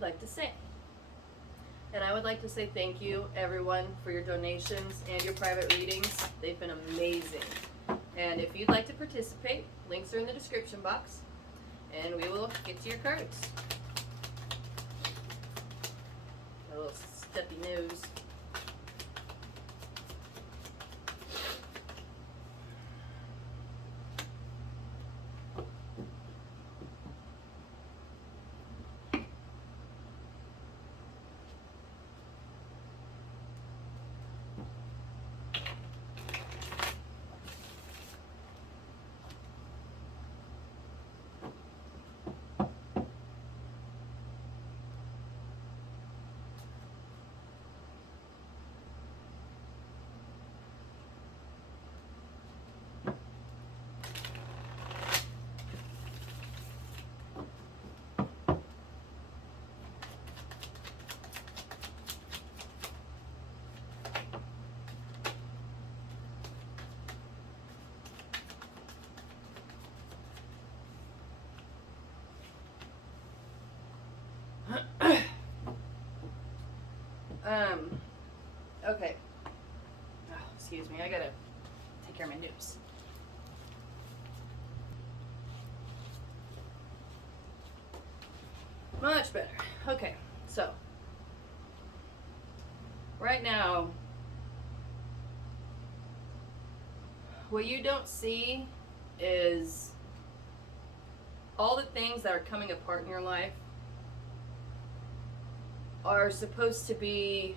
would like to say. And I would like to say thank you, everyone, for your donations and your private readings. They've been amazing. And if you'd like to participate, links are in the description box, and we will get to your cards. A little stuffy nose. Okay. Oh, excuse me, I gotta take care of my nose. Much better. Okay, so right now, what you don't see is all the things that are coming apart in your life are supposed to be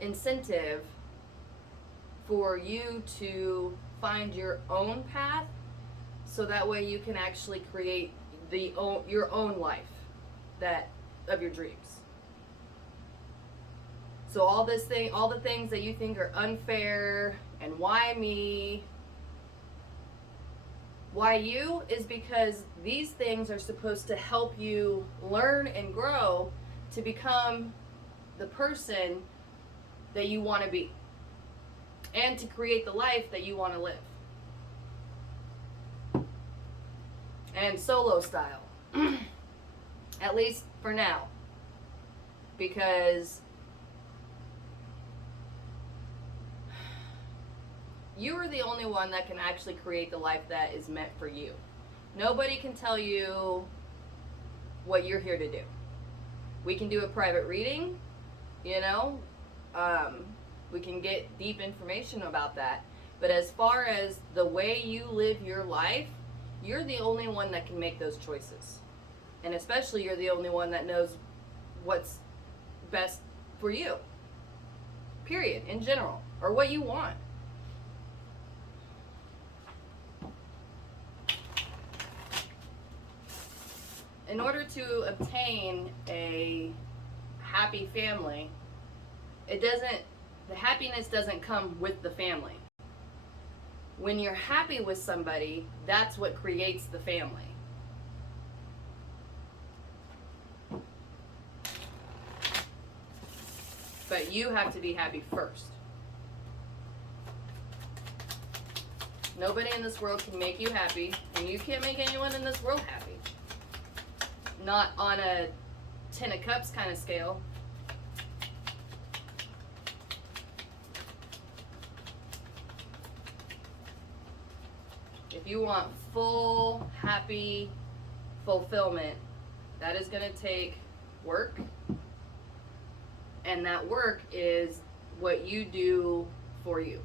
incentive for you to find your own path, so that way you can actually create your own life that of your dreams. So all the things that you think are unfair and why me, why you, is because these things are supposed to help you learn and grow to become the person that you want to be and to create the life that you want to live. And solo style, at least for now, because you are the only one that can actually create the life that is meant for you. Nobody can tell you what you're here to do. We can do a private reading, you know, we can get deep information about that. But as far as the way you live your life, you're the only one that can make those choices. And especially you're the only one that knows what's best for you. Period, in general. Or what you want. In order to obtain a happy family, the happiness doesn't come with the family. When you're happy with somebody, that's what creates the family. But you have to be happy first. Nobody in this world can make you happy, and you can't make anyone in this world happy. Not on a 10 of cups kind of scale. If you want full, happy fulfillment, that is going to take work. And that work is what you do for you.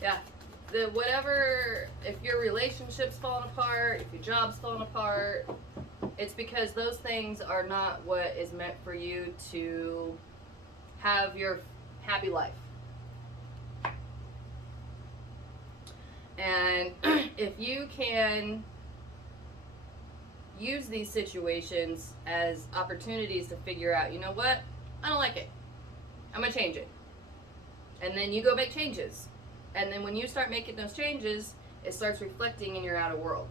Yeah. Whatever, if your relationship's falling apart, if your job's falling apart, it's because those things are not what is meant for you to have your happy life. And if you can use these situations as opportunities to figure out, you know what, I don't like it, I'm gonna change it. And then you go make changes. And then when you start making those changes, it starts reflecting in your outer world.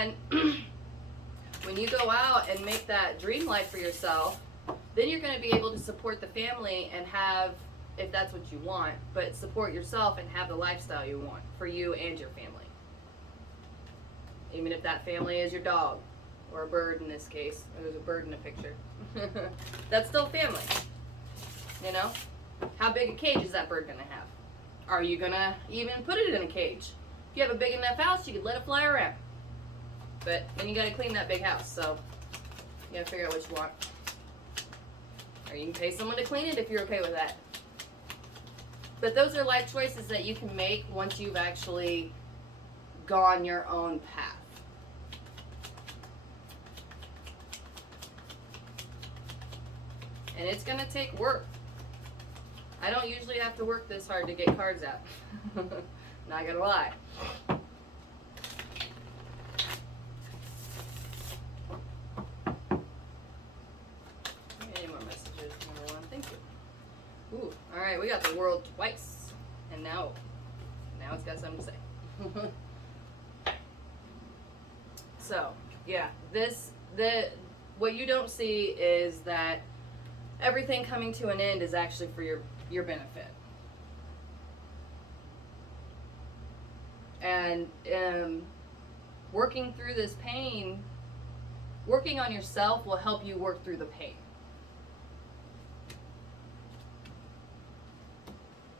And when you go out and make that dream life for yourself, then you're going to be able to support the family and have, if that's what you want, but support yourself and have the lifestyle you want for you and your family. Even if that family is your dog, or a bird in this case. There's a bird in the picture. That's still family. You know? How big a cage is that bird going to have? Are you going to even put it in a cage? If you have a big enough house, you could let it fly around. But then you got to clean that big house, so you got to figure out what you want. Or you can pay someone to clean it if you're okay with that. But those are life choices that you can make once you've actually gone your own path. And it's going to take work. I don't usually have to work this hard to get cards out. Not going to lie. Any more messages? Number one. Thank you. Ooh, all right. We got the world twice. And now it's got something to say. So, yeah. What you don't see is that everything coming to an end is actually for your benefit. And working through this pain, working on yourself will help you work through the pain.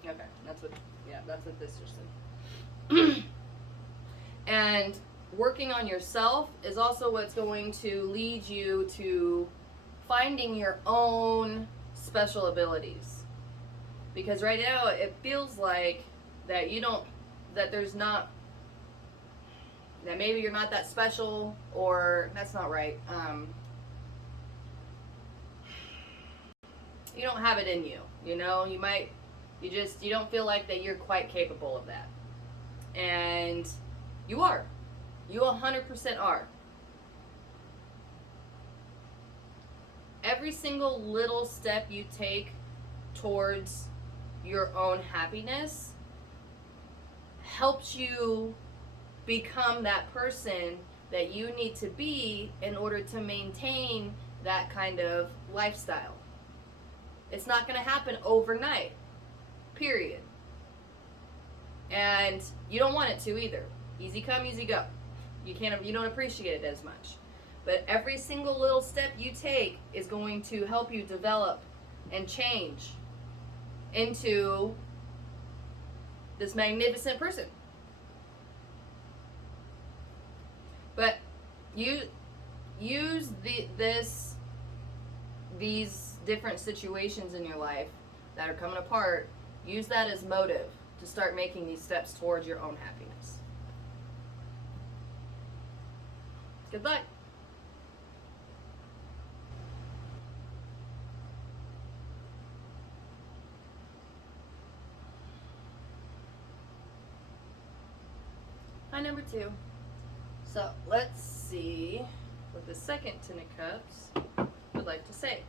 Okay, that's what this just said. And working on yourself is also what's going to lead you to finding your own special abilities. Because right now it feels like that that maybe you're not that special, or that's not right. You don't have it in you, you know, you don't feel like that you're quite capable of that. And you are. You 100% are. Every single little step you take towards your own happiness helps you become that person that you need to be in order to maintain that kind of lifestyle. It's not going to happen overnight, period. And you don't want it to either. Easy come, easy go. You don't appreciate it as much. But every single little step you take is going to help you develop and change into this magnificent person. But you use these different situations in your life that are coming apart, use that as motive to start making these steps towards your own happiness. Good luck. Hi, number 2. So let's see what the second Ten of Cups would like to say.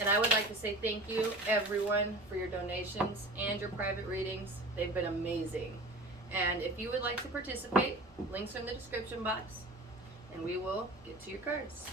And I would like to say thank you, everyone, for your donations and your private readings. They've been amazing. And if you would like to participate, links are in the description box, and we will get to your cards.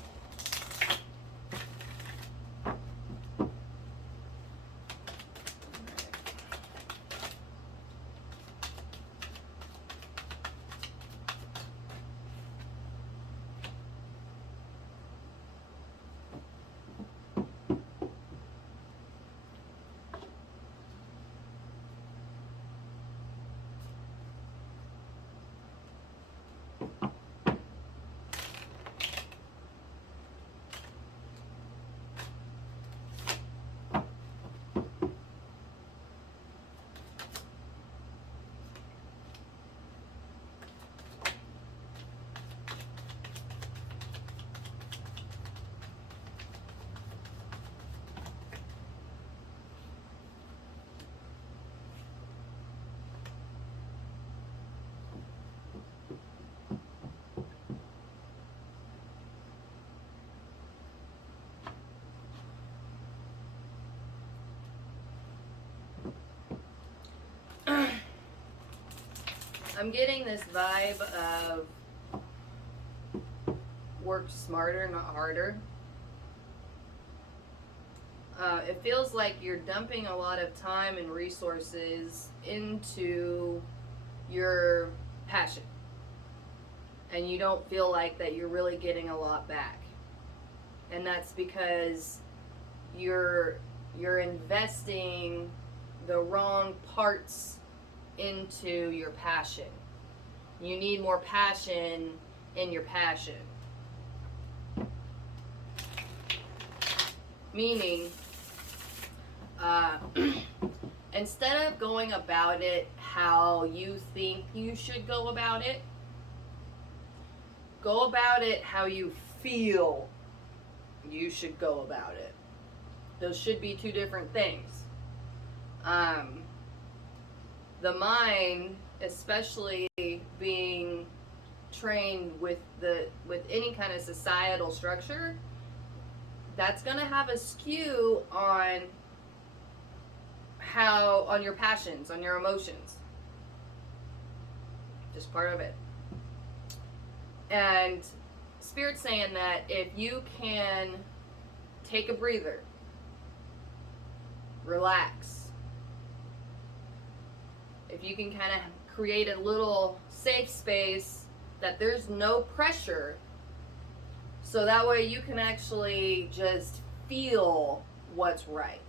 I'm getting this vibe of work smarter, not harder. It feels like you're dumping a lot of time and resources into your passion. And you don't feel like that you're really getting a lot back. And that's because you're investing the wrong parts into your passion. You need more passion in your passion. Meaning, instead of going about it how you think you should go about it how you feel you should go about it. Those should be two different things. The mind, especially being trained with any kind of societal structure, that's going to have a skew on your passions, on your emotions. Just part of it. And Spirit's saying that if you can take a breather, relax, if you can kind of create a little safe space that there's no pressure, so that way you can actually just feel what's right.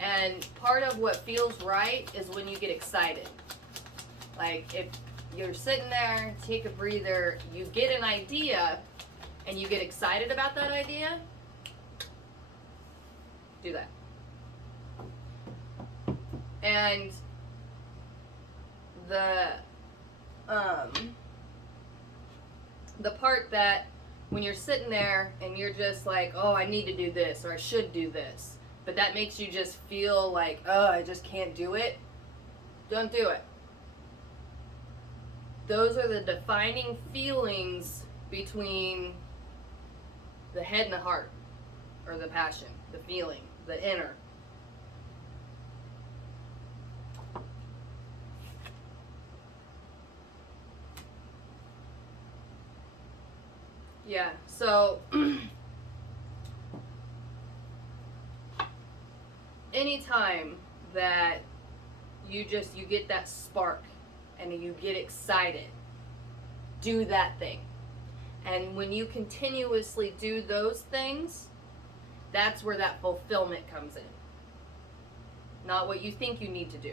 And part of what feels right is when you get excited. Like if you're sitting there, take a breather, you get an idea, and you get excited about that idea, do that. And the part that when you're sitting there and you're just like, oh, I need to do this, or I should do this, but that makes you just feel like, oh, I just can't do it, don't do it. Those are the defining feelings between the head and the heart, or the passion, the feeling, the inner. Yeah, so anytime that you get that spark and you get excited, do that thing. And when you continuously do those things, that's where that fulfillment comes in. Not what you think you need to do.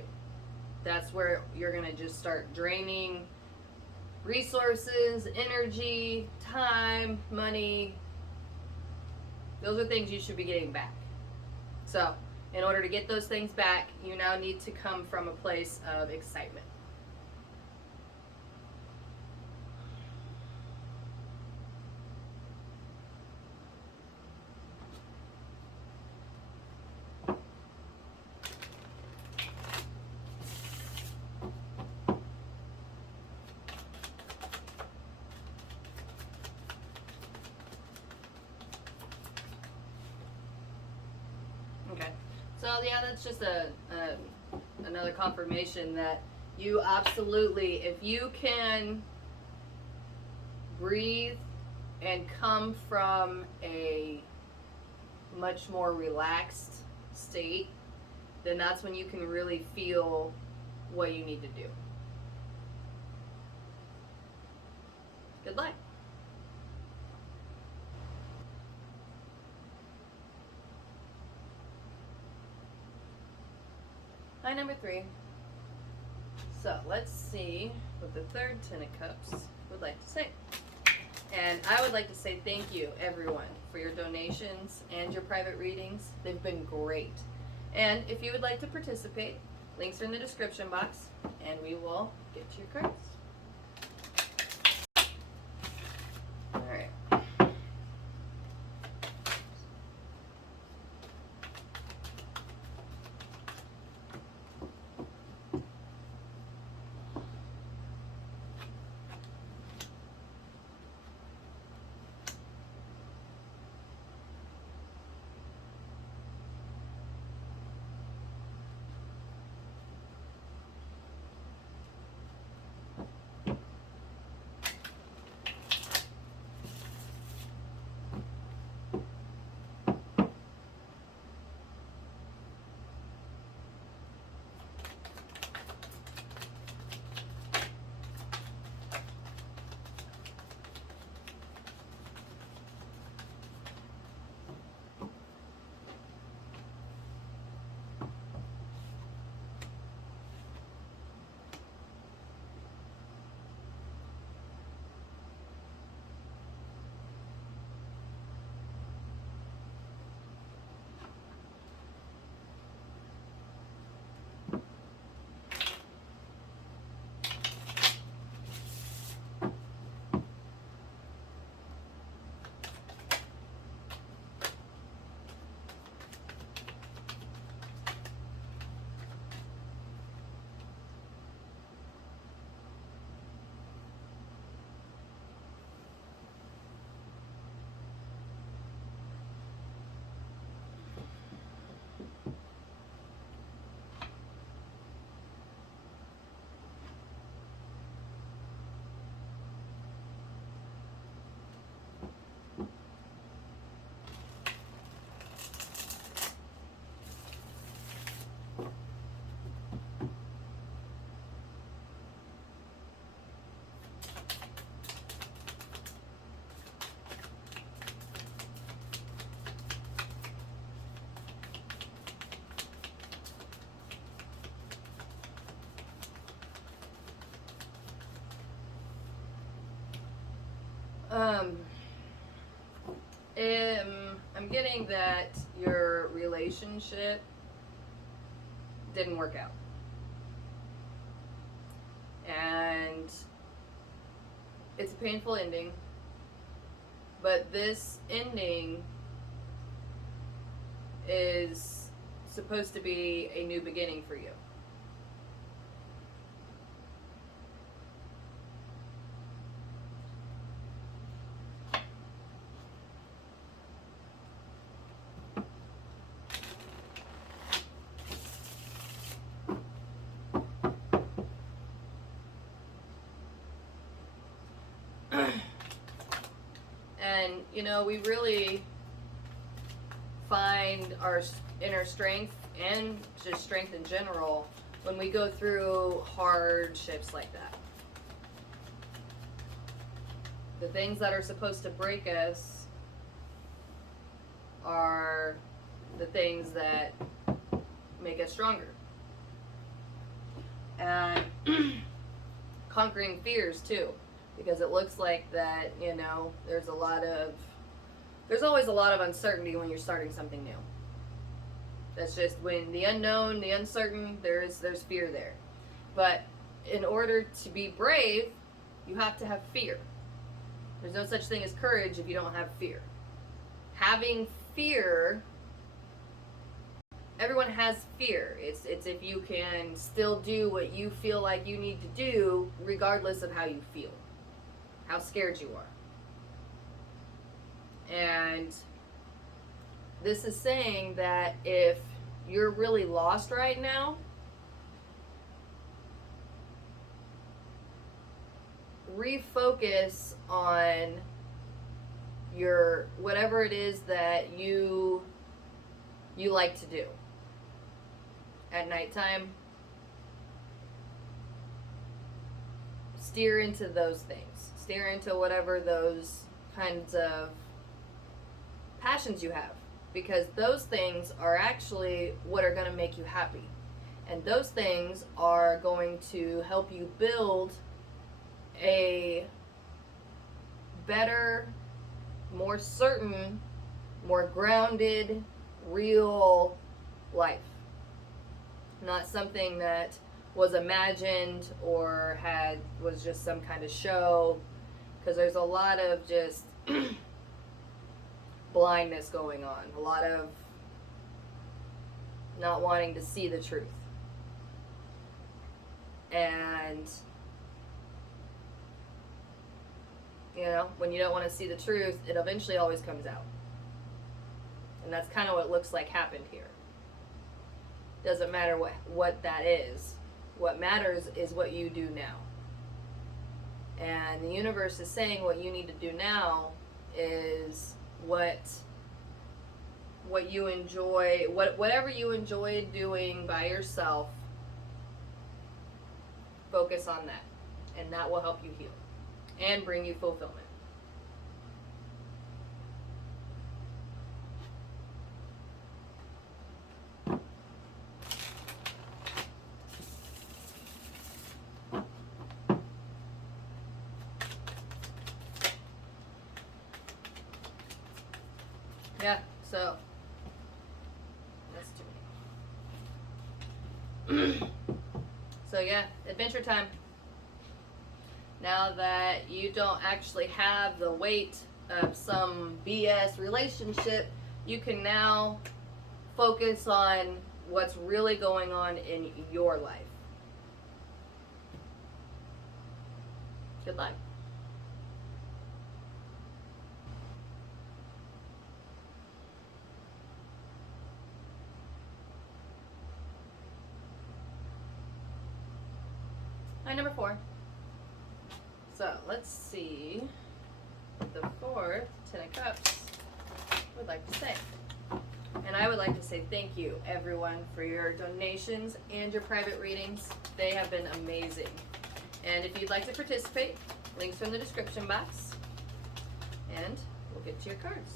That's where you're going to just start draining resources, energy, time, money. Those are things you should be getting back. So, in order to get those things back, you now need to come from a place of excitement. Okay. So yeah, that's just another confirmation that you absolutely, if you can breathe and come from a much more relaxed state, then that's when you can really feel what you need to do. Good luck. Line number 3. So let's see what the third Ten of Cups would like to say. And I would like to say thank you, everyone, for your donations and your private readings. They've been great. And if you would like to participate, links are in the description box, and we will get you your cards. All right. Um, I'm getting that your relationship didn't work out. And it's a painful ending. But this ending is supposed to be a new beginning for you. And, you know, we really find our inner strength and just strength in general when we go through hardships like that. The things that are supposed to break us are the things that make us stronger. And conquering fears too, because it looks like that, you know, there's always a lot of uncertainty when you're starting something new. That's just when the unknown, the uncertain, there's fear there. But in order to be brave, you have to have fear. There's no such thing as courage if you don't have fear. Having fear, everyone has fear. It's if you can still do what you feel like you need to do, regardless of how you feel, how scared you are. And this is saying that if you're really lost right now, refocus on your whatever it is that you like to do at nighttime. Steer into those things. Steer into whatever those kinds of passions you have, because those things are actually what are going to make you happy, and those things are going to help you build a better, more certain, more grounded, real life. Not something that was imagined or was just some kind of show, because there's a lot of just blindness going on, a lot of not wanting to see the truth. And you know, when you don't want to see the truth, it eventually always comes out. And that's kind of what looks like happened here. Doesn't matter what that is. What matters is what you do now. And the universe is saying what you need to do now is what you enjoy, whatever you enjoy doing by yourself, focus on that. And that will help you heal and bring you fulfillment. Yeah, so that's too many. So yeah, adventure time. Now that you don't actually have the weight of some BS relationship, you can now focus on what's really going on in your life. Good luck. Line number 4. So let's see what the fourth Ten of Cups would like to say. And I would like to say thank you, everyone, for your donations and your private readings. They have been amazing. And if you'd like to participate, links are in the description box. And we'll get to your cards.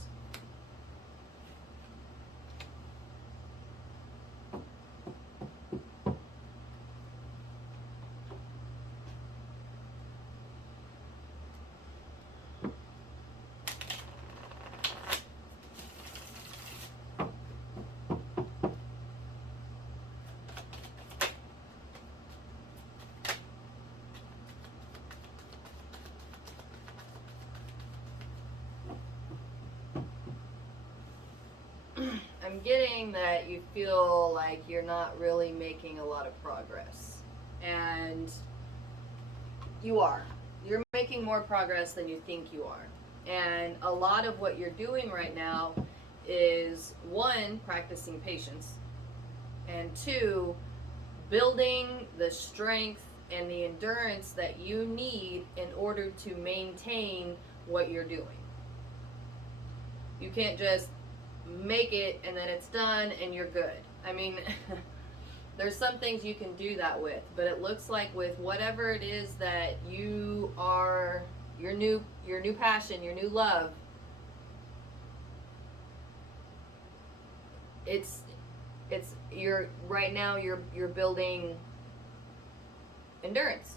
getting that you feel like you're not really making a lot of progress. And you are. You're making more progress than you think you are. And a lot of what you're doing right now is, one, practicing patience, and two, building the strength and the endurance that you need in order to maintain what you're doing. You can't just make it and then it's done and you're good. I mean, there's some things you can do that with, but it looks like with whatever it is that you are, your new passion, your new love, it's you're right now you're building endurance.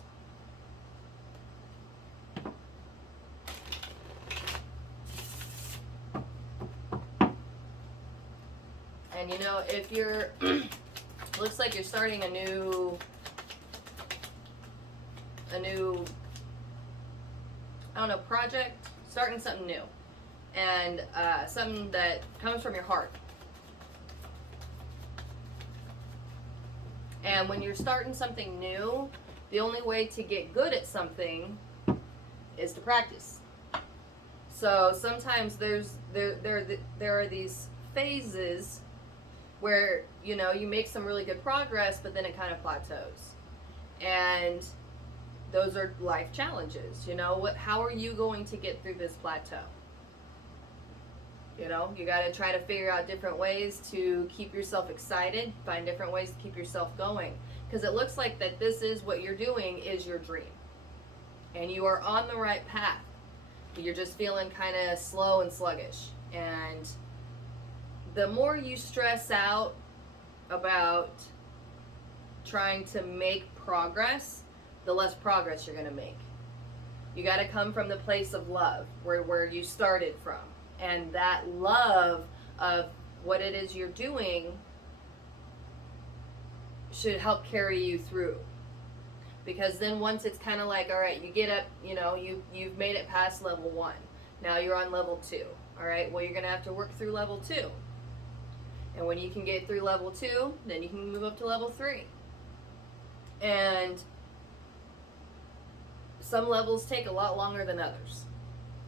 And you know, if you're looks like you're starting a new I don't know, project, starting something new, and something that comes from your heart. And when you're starting something new, the only way to get good at something is to practice. So sometimes there are these phases where, you know, you make some really good progress, but then it kind of plateaus. And those are life challenges. You know, how are you going to get through this plateau? You know, you got to try to figure out different ways to keep yourself excited, find different ways to keep yourself going. Because it looks like that this is what you're doing is your dream. And you are on the right path. You're just feeling kind of slow and sluggish. And the more you stress out about trying to make progress, the less progress you're going to make. You got to come from the place of love, where you started from. And that love of what it is you're doing should help carry you through. Because then once it's kind of like, all right, you get up, you know, you've made it past level 1. Now you're on level 2. All right, well, you're going to have to work through level 2. And when you can get through level 2, then you can move up to level 3. And some levels take a lot longer than others,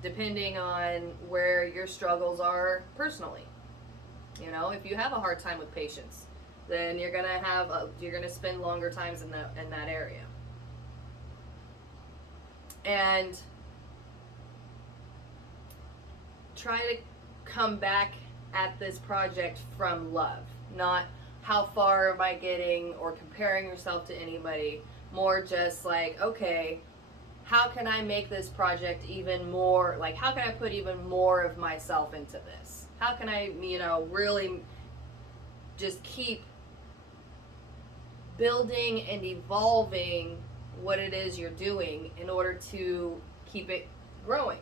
depending on where your struggles are personally. You know, if you have a hard time with patience, then you're gonna spend longer times in that area. And try to come back at this project from love, not how far am I getting or comparing yourself to anybody. More just like, okay, how can I make this project even more, like, how can I put even more of myself into this? How can I, you know, really just keep building and evolving what it is you're doing in order to keep it growing?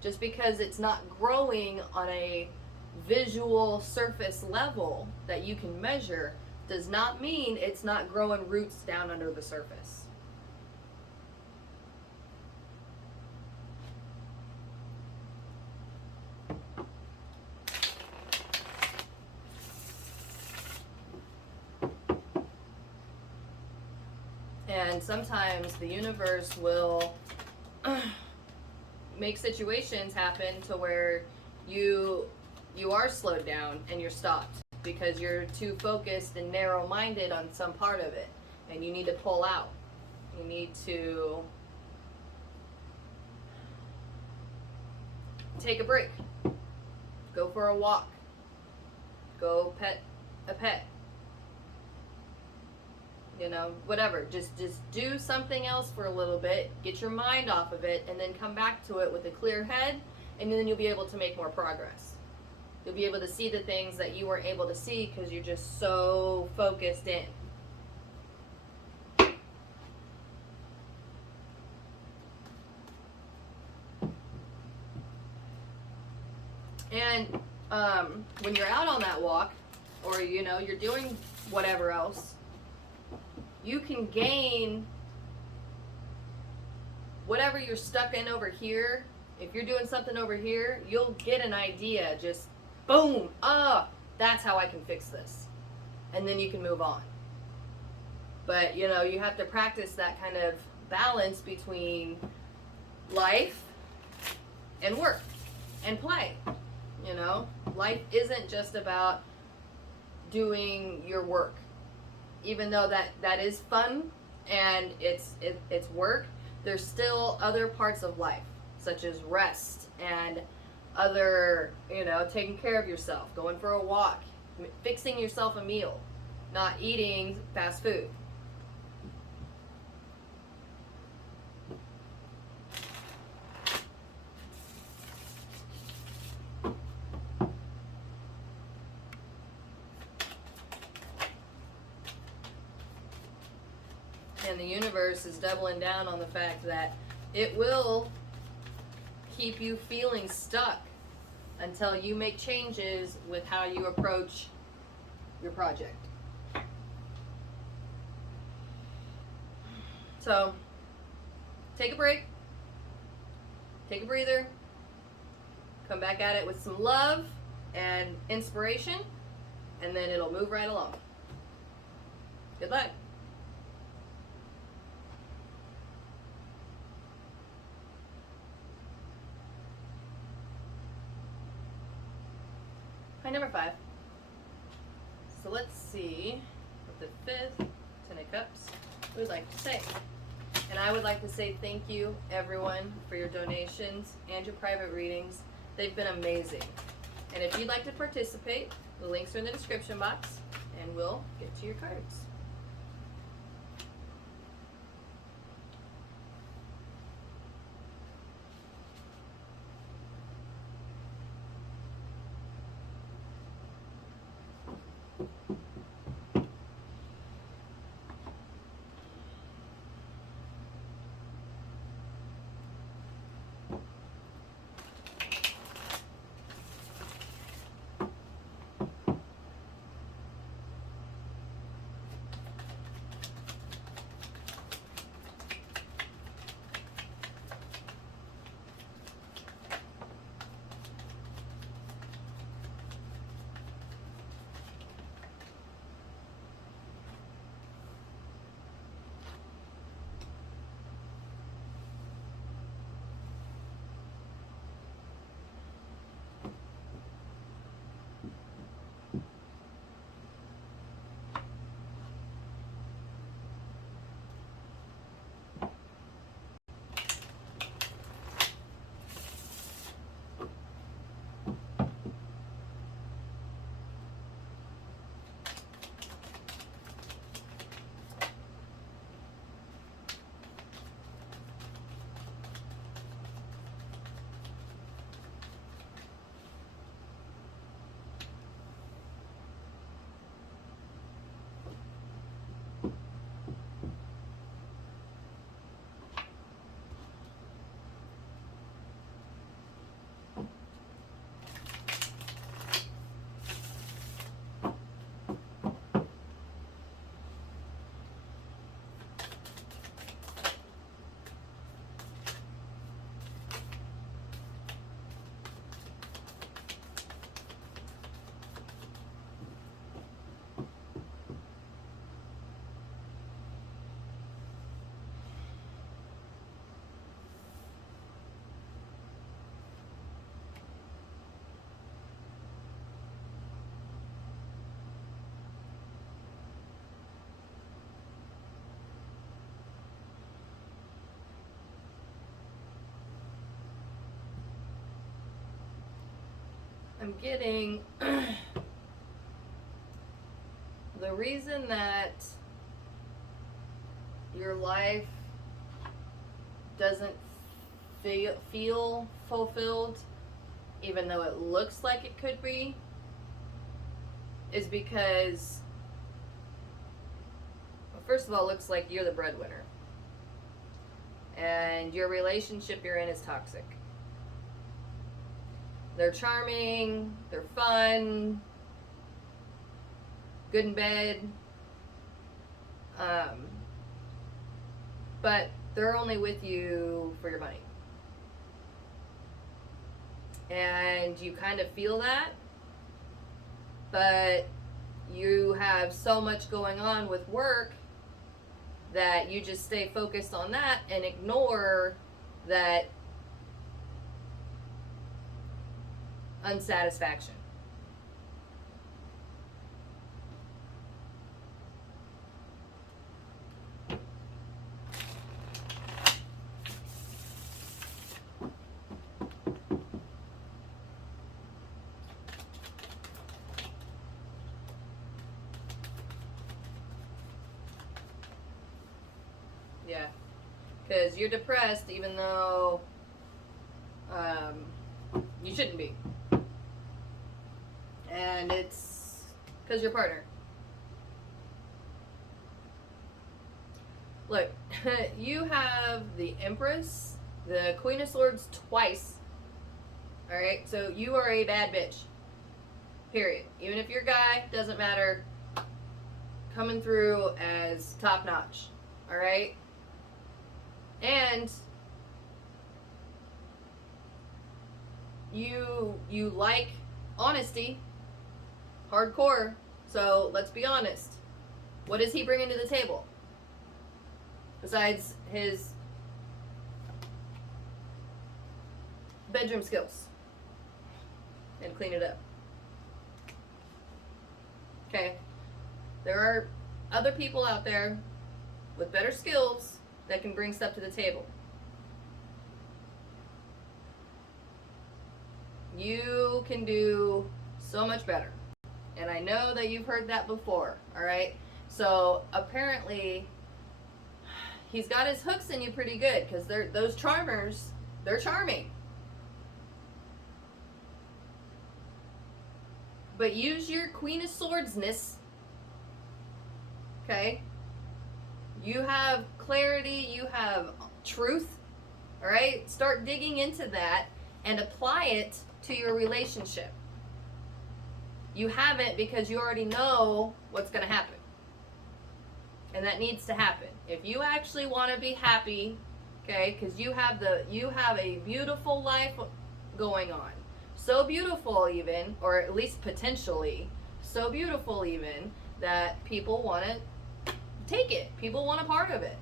Just because it's not growing on a visual surface level that you can measure does not mean it's not growing roots down under the surface. And sometimes the universe will make situations happen to where you are slowed down and you're stopped because you're too focused and narrow-minded on some part of it, and you need to pull out. You need to take a break, go for a walk, go pet a pet, you know, whatever. Just do something else for a little bit, get your mind off of it, and then come back to it with a clear head, and then you'll be able to make more progress. You'll be able to see the things that you weren't able to see because you're just so focused in. And when you're out on that walk, or, you know, you're doing whatever else, you can gain whatever you're stuck in over here. If you're doing something over here, you'll get an idea. Just boom, That's how I can fix this. And then you can move on. But, you know, you have to practice that kind of balance between life and work and play. You know, life isn't just about doing your work. Even though that is fun and it's work, there's still other parts of life, such as rest and other, you know, taking care of yourself, going for a walk, fixing yourself a meal, not eating fast food. And the universe is doubling down on the fact that it will keep you feeling stuck until you make changes with how you approach your project. So, take a break, take a breather, come back at it with some love and inspiration, and then it'll move right along. Good luck. Hi, number 5. So let's see what the 5th Ten of Cups would like to say. And I would like to say thank you, everyone, for your donations and your private readings. They've been amazing. And if you'd like to participate, the links are in the description box, and we'll get to your cards. I'm getting the reason that your life doesn't feel fulfilled, even though it looks like it could be, is because, well, first of all, it looks like you're the breadwinner. And your relationship you're in is toxic. They're charming, they're fun, good in bed, but they're only with you for your money. And you kind of feel that, but you have so much going on with work that you just stay focused on that and ignore that unsatisfaction. Yeah, because you're depressed even though you shouldn't be. And it's because your partner. Look, you have the Empress, the Queen of Swords twice. Alright, so you are a bad bitch. Period. Even if you're a guy, doesn't matter. Coming through as top notch. Alright? And you like honesty. Hardcore. So let's be honest. What is he bringing to the table? Besides his bedroom skills. And clean it up. Okay. There are other people out there with better skills that can bring stuff to the table. You can do so much better. And I know that you've heard that before, alright? So apparently he's got his hooks in you pretty good, because those charmers, they're charming. But use your Queen of Swordsness. Okay? You have clarity, you have truth. Alright? Start digging into that and apply it to your relationship. You haven't, because you already know what's going to happen. And that needs to happen. If you actually want to be happy, okay, because you have a beautiful life going on. So beautiful even, or at least potentially, so beautiful even, that people want to take it. People want a part of it.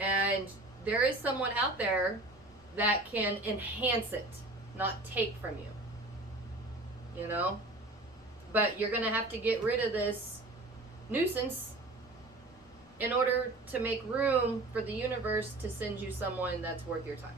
And there is someone out there that can enhance it, not take from you. You know? But you're going to have to get rid of this nuisance in order to make room for the universe to send you someone that's worth your time.